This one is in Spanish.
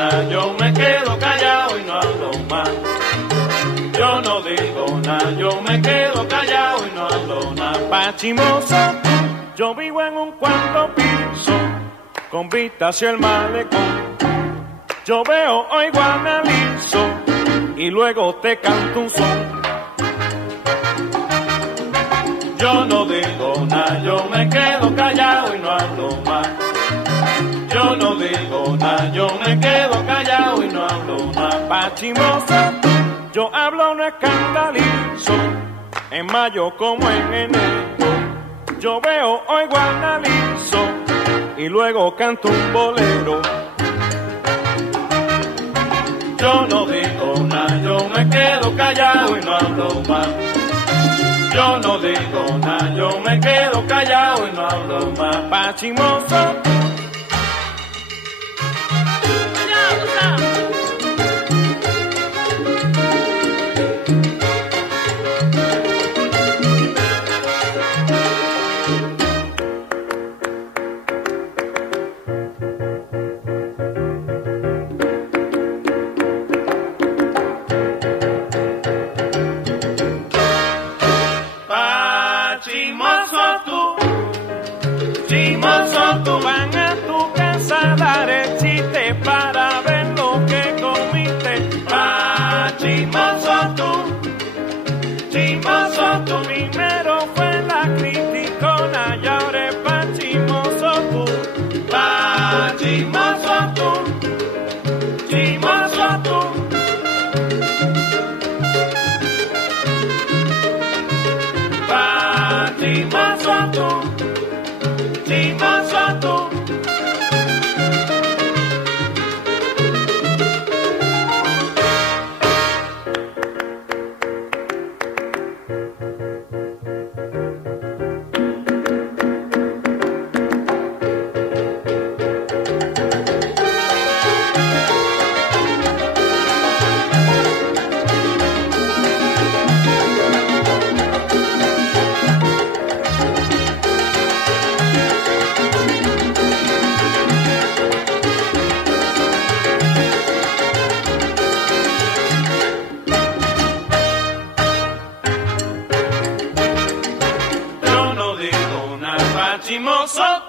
nada, yo me quedo callado y no hablo más. Yo no digo nada, yo me quedo callado y no hablo nada. Pachimoso, yo vivo en un cuarto piso, con vista hacia el malecón. Yo veo, oigo, analizo, y luego te canto un son. Yo no digo nada, yo me quedo callado y no hablo más. Yo no digo nada, yo me quedo callado y no hablo más. Pachimoso, yo hablo, no escandalizo, en mayo como en enero. Yo veo, oigo, analizo, y luego canto un bolero. Yo no digo nada, yo me quedo callado y no hablo más. Yo no digo nada, yo me quedo callado y no hablo más. Pachimoso. Chimoso tú, Van a tu casa a dar el chiste para ver lo que comiste. chimoso tú, Primero fue la criticona y ahora es pachimoso tú. chimoso tú, chimoso tú. Chimoso tú, chimoso tú. Chimoso